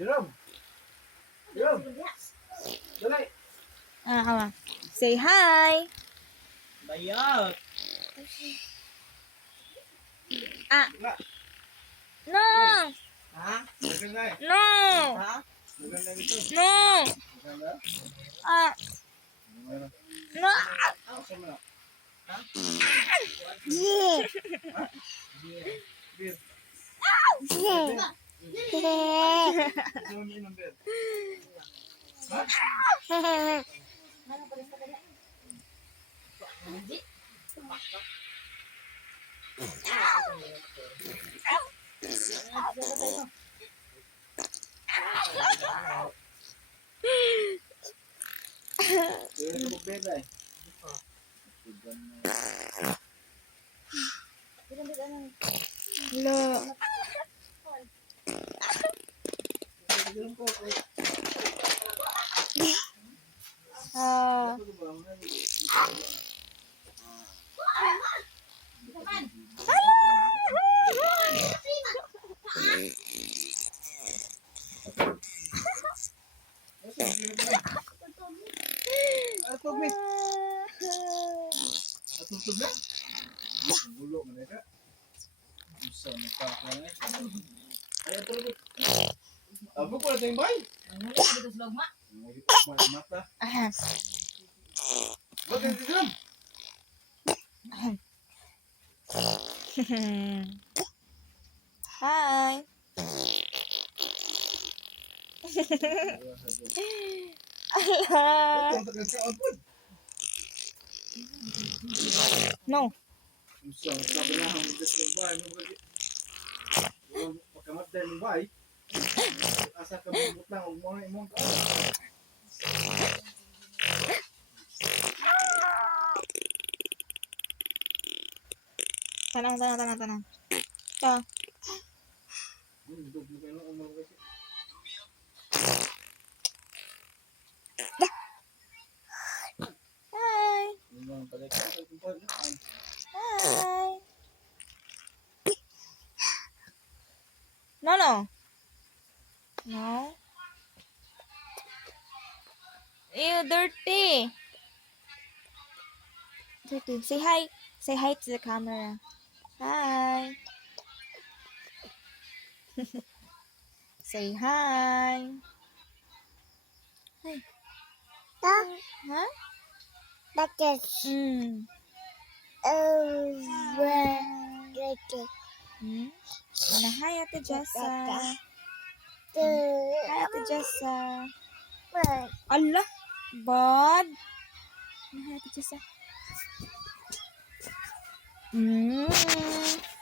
Jerome. Jerome. Dali. Say hi. Bayot. No. Ha? Maganda eh. No. Ha? Maganda dito. No. Maganda? Maganda. No. Asa mo na? Ha? Yeah. Beer. Yeah. Gusto mo minom beer? Ha? Beer ka beer eh. Lo. Atog mi. Atog tubla. Gulo man ito. Usa na pa ka na. Ay atog. Abo ko na bay. Ano dito sa lagma? Mata. Bakit dito? Hi. No. Usa na pa na ang dito bay mo ba? Pagkamatay mo bay. Asa ka mo butang og mo imong ka. Tanang. Ito. Dudog mo kayo umur kasi. Hi. Imong balik ka sa kumpay. Hi. No. No. Ew, dirty. Dirty. Say hi. Say hi to the camera. Hi. Say hi. Hi. Huh? Bucket. Mm. Bucket. Hi, Ate Jessa. Hi, Bucket. Ate Jessa. Allah. Bad. Hi, Ate Jessa.